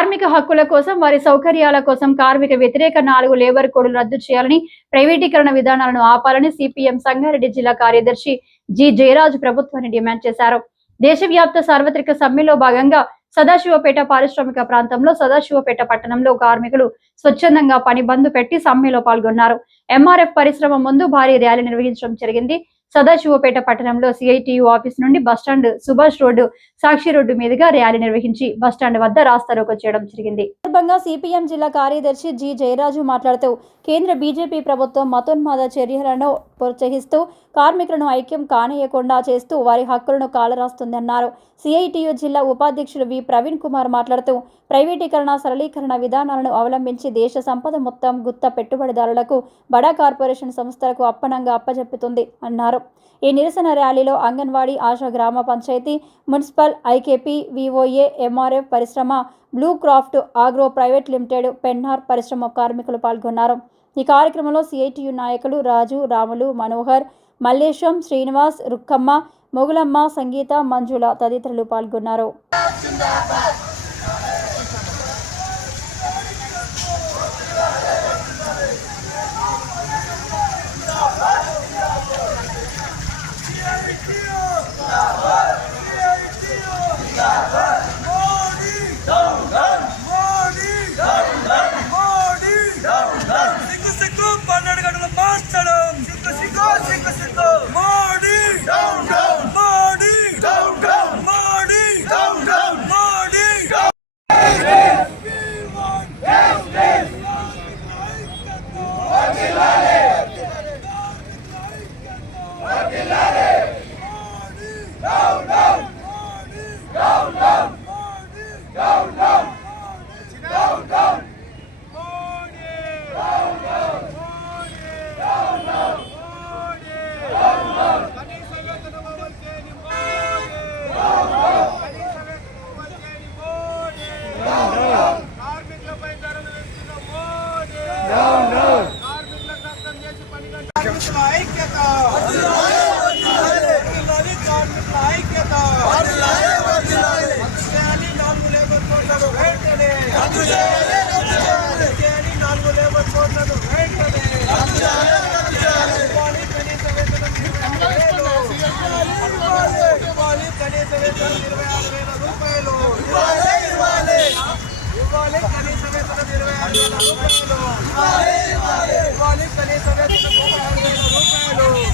కార్మిక హక్కుల కోసం వారి సౌకర్యాల కోసం కార్మిక వ్యతిరేక 4 లేబర్ కోడ్లు రద్దు చేయాలని, ప్రైవేటీకరణ విధానాలను ఆపాలని సిపిఎం సంగారెడ్డి జిల్లా కార్యదర్శి జి జయరాజు ప్రభుత్వాన్ని డిమాండ్ చేశారు. దేశవ్యాప్త సార్వత్రిక సమ్మెలో భాగంగా సదాశివపేట పారిశ్రామిక ప్రాంతంలో సదాశివపేట పట్టణంలో కార్మికులు స్వచ్ఛందంగా పని బంద్ పెట్టి సమ్మెలో పాల్గొన్నారు. ఎంఆర్ఎఫ్ పరిశ్రమ ముందు భారీ ర్యాలీ నిర్వహించడం జరిగింది. సదాశివపేట పట్టణంలో సిఐటియు ఆఫీస్ నుండి బస్టాండ్, సుభాష్ రోడ్డు, సాక్షి రోడ్డు మీదుగా ర్యాలీ నిర్వహించి బస్టాండ్ వద్ద రాస్తారోకో చేయడం జరిగింది. సందర్భంగా సిపిఎం జిల్లా కార్యదర్శి జి జయరాజు మాట్లాడుతూ కేంద్ర బీజేపీ ప్రభుత్వం మతోన్మాద చర్యలను ప్రోత్సహిస్తూ కార్మికులను ఐక్యం కానియకుండా చేస్తూ వారి హక్కులను కాలరాస్తుందన్నారు. సిఐటియు జిల్లా ఉపాధ్యక్షులు వి ప్రవీణ్ కుమార్ మాట్లాడుతూ ప్రైవేటీకరణ, సరళీకరణ విధానాలను అవలంబించి దేశ సంపద మొత్తం గుత్త పెట్టుబడిదారులకు, బడా కార్పొరేషన్ సంస్థలకు అప్పనంగా అప్పజెప్పుతుంది అన్నారు. ఈ నిరసన ర్యాలీలో అంగన్వాడీ, ఆశా, గ్రామ panchayat, municipal, IKP, VOA, MRF పరిశ్రమ, blue craft agro private limited, Pennar పరిశ్రమ కార్మికులు పాల్గొన్నారు. ఈ కార్యక్రమంలో సిఐటియు నాయకులు రాజు, రాములు, మనోహర్, మల్లేశం, శ్రీనివాస్, రుక్కమ్మ, మొగులమ్మ, సంగీత, మంజుల తదితరులు పాల్గొన్నారు.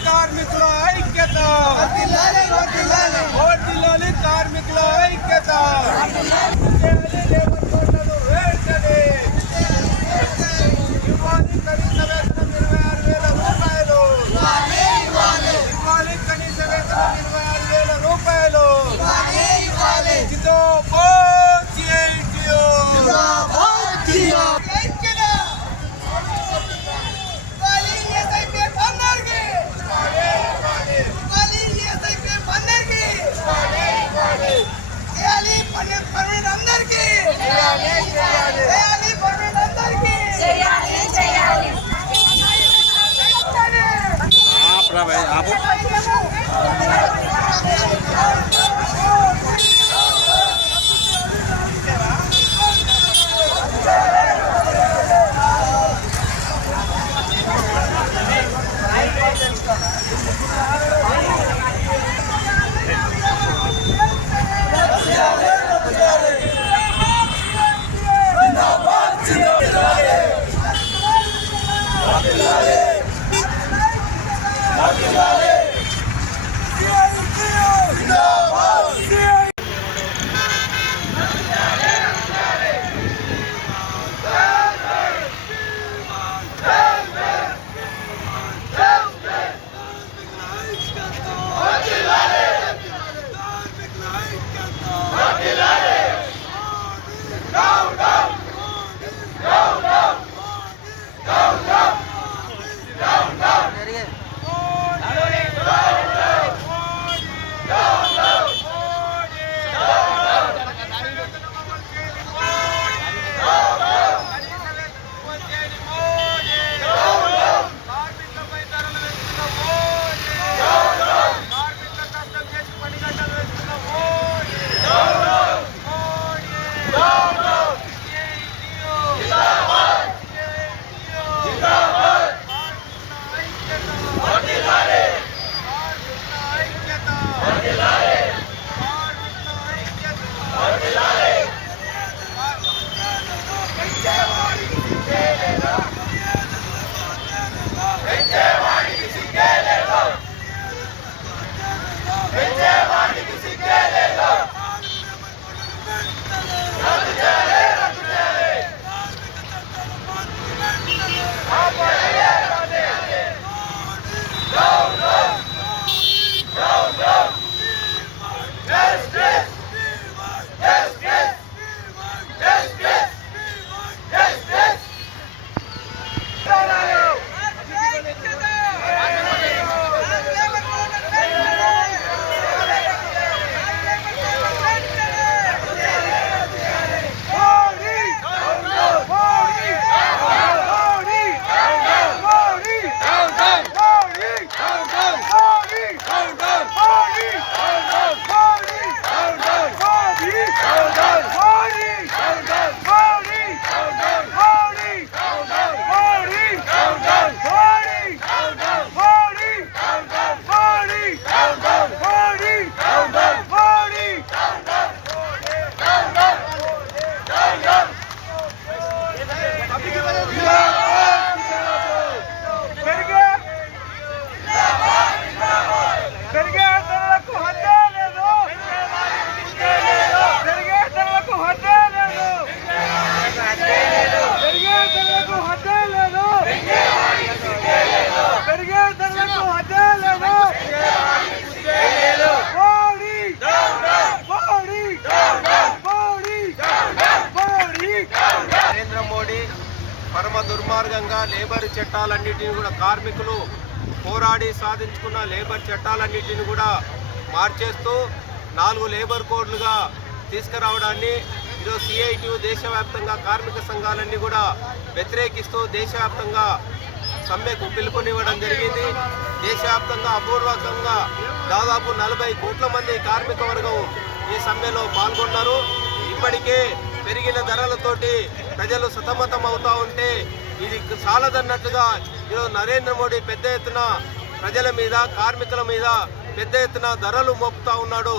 కార్మికుల ఐక్యత, కార్మికుల ఐక్యత, పరమ దుర్మార్గంగా లేబర్ చట్టాలన్నిటిని కూడా కార్మికులు పోరాడి సాధించుకున్న లేబర్ చట్టాలన్నిటిని కూడా మార్చేస్తూ 4 లేబర్ కోడ్లుగా తీసుకురావడాన్ని ఈరోజు సిఐటి దేశవ్యాప్తంగా కార్మిక సంఘాలన్నీ కూడా వ్యతిరేకిస్తూ దేశవ్యాప్తంగా సమ్మెకు పిలుపునివ్వడం జరిగింది. దేశవ్యాప్తంగా అపూర్వకంగా దాదాపు 40 కోట్ల మంది కార్మిక వర్గం ఈ సమ్మెలో పాల్గొన్నారు. ఇప్పటికే పెరిగిన ధరలతోటి ప్రజలు సతమతం అవుతూ ఉంటే ఇది చాలదన్నట్లుగా ఈరోజు నరేంద్ర మోడీ పెద్ద ఎత్తున ప్రజల మీద కార్మికుల మీద పెద్ద ఎత్తున ధరలు మోపుతా ఉన్నాడు.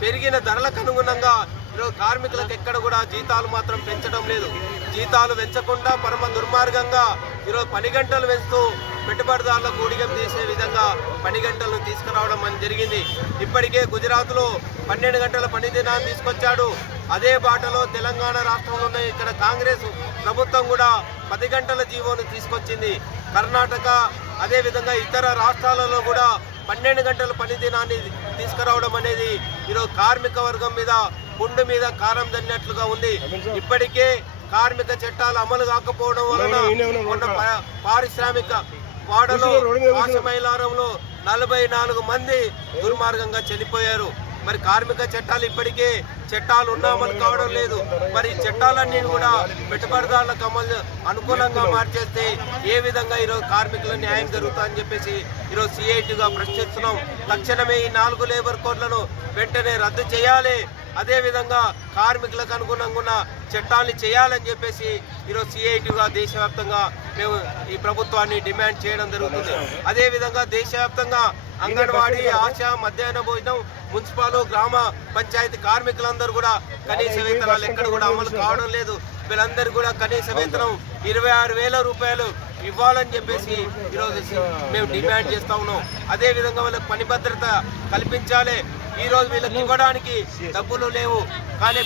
పెరిగిన ధరలకు అనుగుణంగా ఈరోజు కార్మికులకు ఎక్కడ కూడా జీతాలు మాత్రం పెంచడం లేదు. జీతాలు పెంచకుండా పరమ దుర్మార్గంగా ఈరోజు పని గంటలు పెంచుతూ పెట్టుబడిదారులకు ఊడిగం చేసే విధంగా పని గంటలను తీసుకురావడం అని జరిగింది. ఇప్పటికే గుజరాత్లో 12 గంటల పని దినాన్ని తీసుకొచ్చాడు. అదే బాటలో తెలంగాణ రాష్ట్రంలోనే ఇక్కడ కాంగ్రెస్ ప్రభుత్వం కూడా 10 గంటల జీవోను తీసుకొచ్చింది. కర్ణాటక అదేవిధంగా ఇతర రాష్ట్రాలలో కూడా 12 గంటల పని దినాన్ని తీసుకురావడం అనేది ఈరోజు కార్మిక వర్గం మీద పుండు మీద కారం దన్నట్లుగా ఉంది. ఇప్పటికే కార్మిక చట్టాలు అమలు కాకపోవడం వలన మొన్న పారిశ్రామిక వాడలో ఆశమైలారంలో 44 మంది దుర్మార్గంగా చనిపోయారు. మరి కార్మిక చట్టాలు ఇప్పటికే చట్టాలు ఉన్నామని కావడం లేదు. మరి చట్టాలన్నీ కూడా పెట్టుబడిదారులకు అమలు అనుకూలంగా మార్చేస్తే ఏ విధంగా ఈరోజు కార్మికులకు న్యాయం జరుగుతుందని చెప్పేసి ఈరోజు సిఐటిగా ప్రశ్నిస్తున్నాం. తక్షణమే ఈ 4 లేబర్ కోడ్లను వెంటనే రద్దు చేయాలి. అదేవిధంగా కార్మికులకు అనుగుణంగా ఉన్న చట్టాన్ని చేయాలని చెప్పేసి ఈరోజు సిఐటిగా దేశవ్యాప్తంగా మేము ఈ ప్రభుత్వాన్ని డిమాండ్ చేయడం జరుగుతుంది. అదేవిధంగా దేశవ్యాప్తంగా అంగన్వాడీ, ఆశా, మధ్యాహ్న భోజనం, మున్సిపల్, గ్రామ పంచాయతీ కార్మికులందరూ కూడా కనీస వేతనాలు ఎక్కడ కూడా అమలు కావడం లేదు. వీళ్ళందరూ కూడా కనీస వేతనం 26,000 రూపాయలు ఇవ్వాలని చెప్పేసి ఈరోజు మేము డిమాండ్ చేస్తూ ఉన్నాం. అదేవిధంగా వాళ్ళకి పని భద్రత కల్పించాలి. ఈరోజు వీళ్ళకి ఇవ్వడానికి డబ్బులు లేవు కానీ